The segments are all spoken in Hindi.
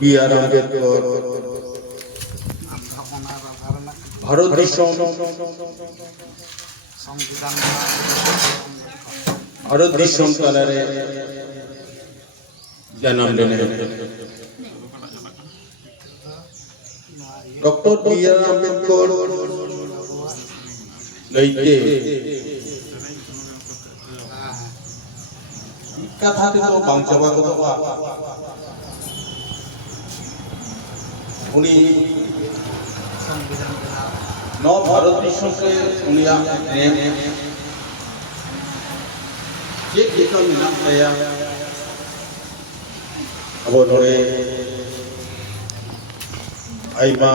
B.R. আম্বেদকর ভারত দিশম ভারত দিশম কালারে जन्म लेने डॉक्टर B.R. আম্বেদকর लैके कथा तो बांचावा को तो उन्हीं नौ भारत विश्व से उन्हीं ये कितना मिला है अब उन्होंने आइमा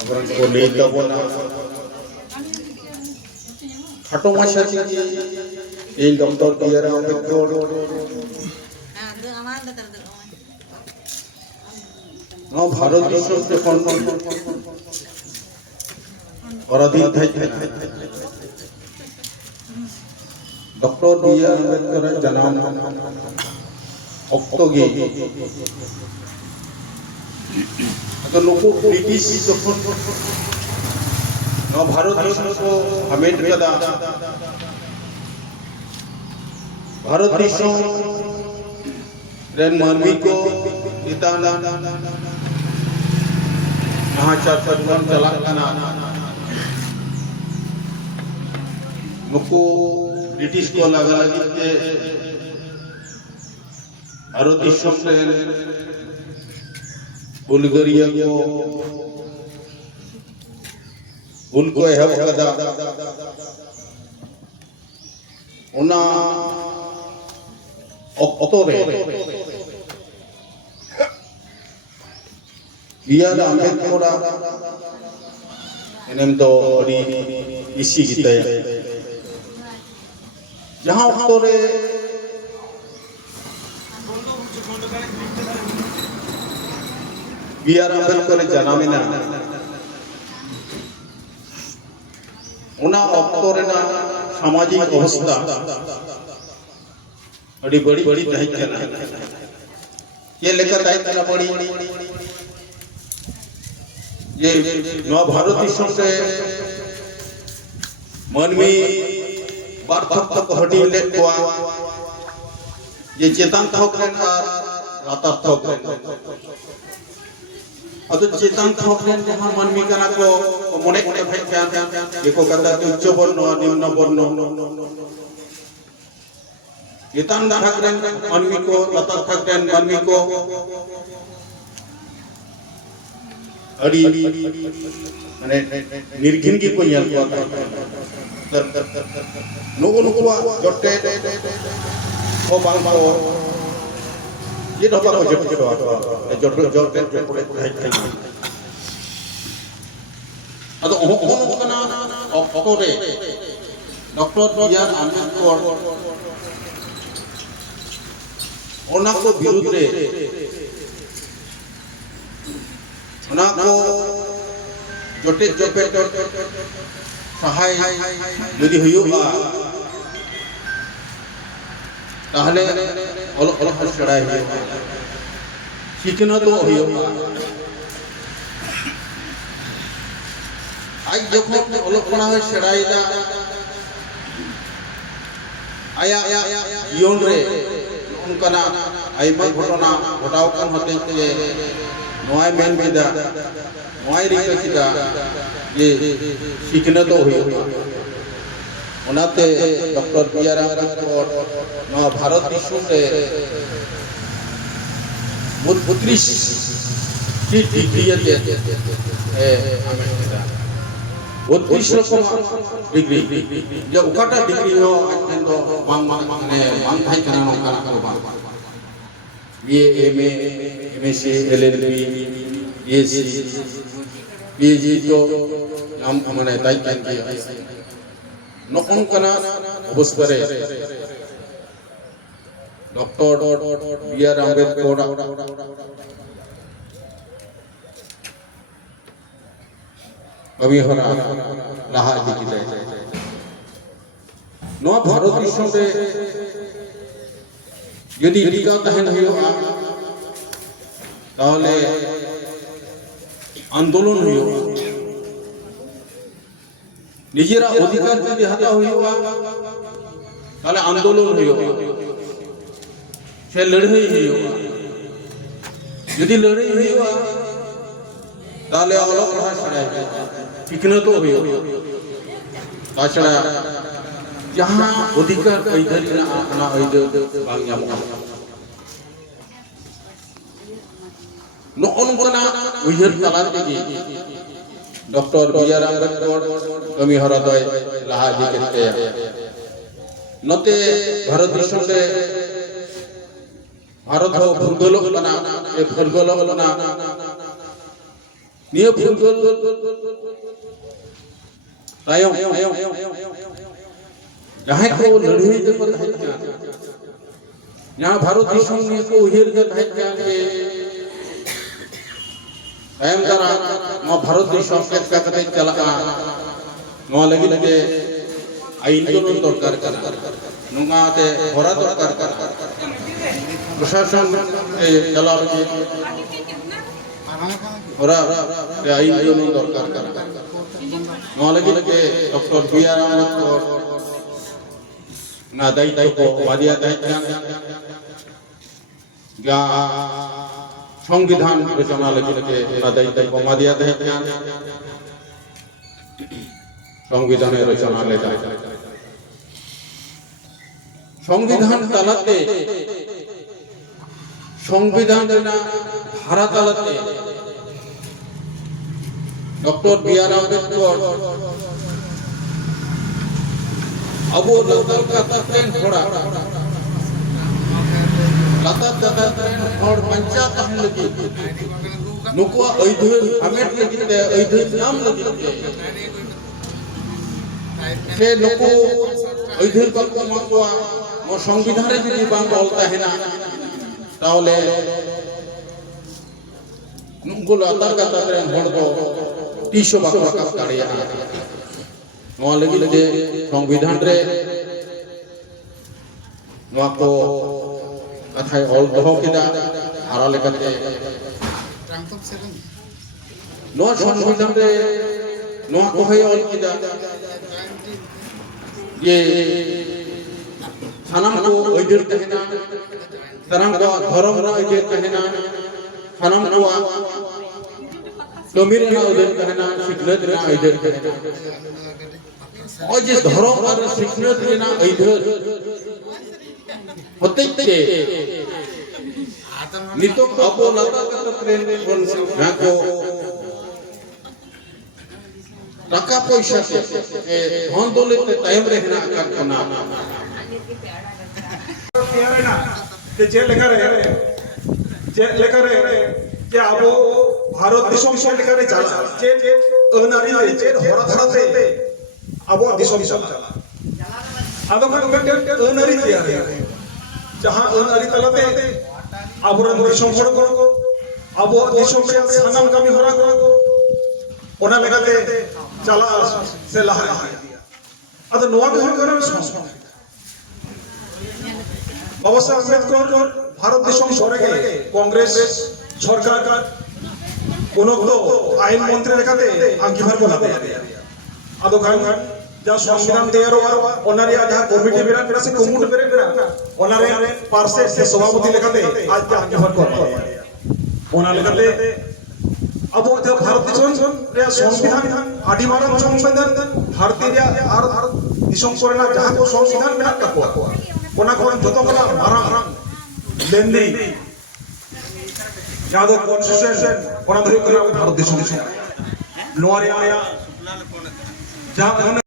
अब उनको नेता बना खाटो माशा ये डॉक्टर B.R. आम्बेडकर ना भारत विश्व से कौन पराधीन थे डॉक्टर B.R. आम्बेडकर जन्म अक्टोगे तो नुकु ब्रिटिश जखन नवा भारत दिसम को हमेट कदा भारत दिसम रेन मानवी को इतान नाहाचार चलवन चला कना नुकु ब्रिटिश को लगा लगी के भारत दिसम रेन बुल्गारिया को उनको एहब कदा उना ऑक्टोरे बियार आंबेडकर इन्हें तो अड़ी इसी की तय जहाँ ऑक्टोरे बियार आंबेडकर जनामिना उना ऑक्टोरे ना सामाजिक अवस्था अड़ी बड़ी बड़ी तय करना ये लेकर तय करना बड़ी ये नवा भारत दिसम से मनमी पार्थक्य को हटी ले कोआ ये चेतन थोकरेन और लातर थोकरेन अतो चेतन थोकरेन जहां मनमी कना को मने कोने भाई ध्यान एको कथा उच्च वर्ण निम्न वर्ण चेतन थोकरेन मनमी को लातर थोकरेन मनमी को अड़ी माने निर्घिन की कोई याल को नुको नुको जट्टे को बांग को ये ढोका को जट्टे को जट्टे जट्टे जट्टे अतो ओनो कना ऑक्टोरे डॉक्टर बीआर आंबेडकर ओना को विरुद्ध रे ओना को जट्टे जट्टे सहाय यदि हुआ ताहले अलग अलग सेड़ाई शिक्षण तो हुआ आज जब अलग पढ़ा सेड़ाई आया जीवन रे उनका आयमा घटना घटाव कन होते के नोय मेन बिदा नोय रिका किदा ये शिक्षण तो हुआ उनाते डॉक्टर बीआर आंबेडकर नवा भारत दिसम रे 32 की डिग्री ये 32 रकम डिग्री जो उकाटा डिग्री हो आज तो बांग माने बांग थाई कना नोका को बांग ये एमएससी एलएलबी बीएससी पीएचडी तो नाम माने ताई के नोकन कना अवस्थारे डॉक्टर बीआर आंबेडकर कवि होना लाहा दिखिले नवा भारत दिसम रे यदि टीका तहन हुआ ताहले आंदोलन हुआ निजेरा अधिकार यदि हता हुआ ताहले आंदोलन हुआ से लड़ाई हुआ यदि लड़ाई हुआ ताहले अलग पढ़ा छड़ा शिक्षण तो हुआ ताछड़ा जहां अधिकार ऐदरी ना अपना ऐदर बांग ᱧᱟᱢᱚᱜᱼᱟ नोकना उयहर तला तेगे डॉक्टर बीआर आंबेडकर कमी हरा दय लाहा इदि केते नते भारत दिसम रे भारत हो फुरगल कना ए फुरगल कना निय फुरगल तायम जहां को लड़ाई दे पर यहाँ भारत दिसम ने को उयहर के तायम दारा नवा भारत दिसम के कते चला नवा लगी लगे आईन को दरकार कना नुगाते होरा दरकार कना प्रशासन चला लगी ora ke ain jonu dorkar kana noa lagi ke Dr. B.R. Ambedkar na daitto ko wadiya daitkan ga সংবিধান রচনা লাগি na daitto ko wadiya daitkan সংবিধানের রচনা লেখা সংবিধান তালাতে সংবিধান ধারা তালাতে ডক্টর B.R. আম্বেদকর আবু লাতার কাতাতেন থোড়া লাতার কাতাতেন হড় পঞ্চা তাহলে লাগি নুকুয়া ঐধুর হামেট লাগিতে ঐধুর নাম লাগিতে সে নুকু ঐধুর কলকো মাকুয়া ও সংবিধানে যদি বাং অল তাহেনা তাহলে নুকু লাতার কাতাতেন হড় দো টিশো বাকো রাকাব দাড়িয়ানা নোয়া লাগি যে সংবিধান রে নোয়া কো কথায় অল দহ কিদা আরা লেকাতে নোয়া সংবিধান রে নোয়া কো হয় অল কিদা যে সানাম কো ঐধর তাহেনা সানাম কো ধর্ম রা ঐধর তাহেনা সানাম কো कमीर ना उधर कहना सिकनत ना इधर कहना और जिस धर्म और सिकनत ना इधर होते थे नितो अबो लता कत ट्रेन बन को टाका पैसा से धन दौलत टाइम रहना करना যে লেখা রে যে আবো ভারত দিশম সরকারে চালা যে অনারি যে ধরা ধরাতে আবো দিশম চালা আদো কয়েকটা অনারি দিয়া যাহা অনারি তালাতে আবরণ দিশম হড় আবো দিশম রে সানাম কামি হরা ওনা লেখাতে চালা সে লাহা আদো নোয়া কো করে বাবা সাহেব আম্বেদকর ভারত দিশম সরকারে কংগ্রেস সরকার কোন আইন মন্ত্রী লেখাতে আঙ্গিভার বলাতে আদো খান যা সংবিধান তৈরি ওনারে আজ কমিটি বিরাট বিরাট সে কুমুট বিরাট বিরাট ওনারে পার্সে সে সভাপতি লেখাতে আজ আঙ্গিভার করবা ওনা লেখাতে আবো যে ভারত দিশম রে সংবিধান আদি মারাম সংবিধান ভারতীয় আর দিশম করে না যাহা কো সংবিধান মেনা কাকো ওনা কোন যত বলা মারাম লেন্দি यादव कॉन्स्टिट्यूशन और अंदर भारत देश में नोरिया जहां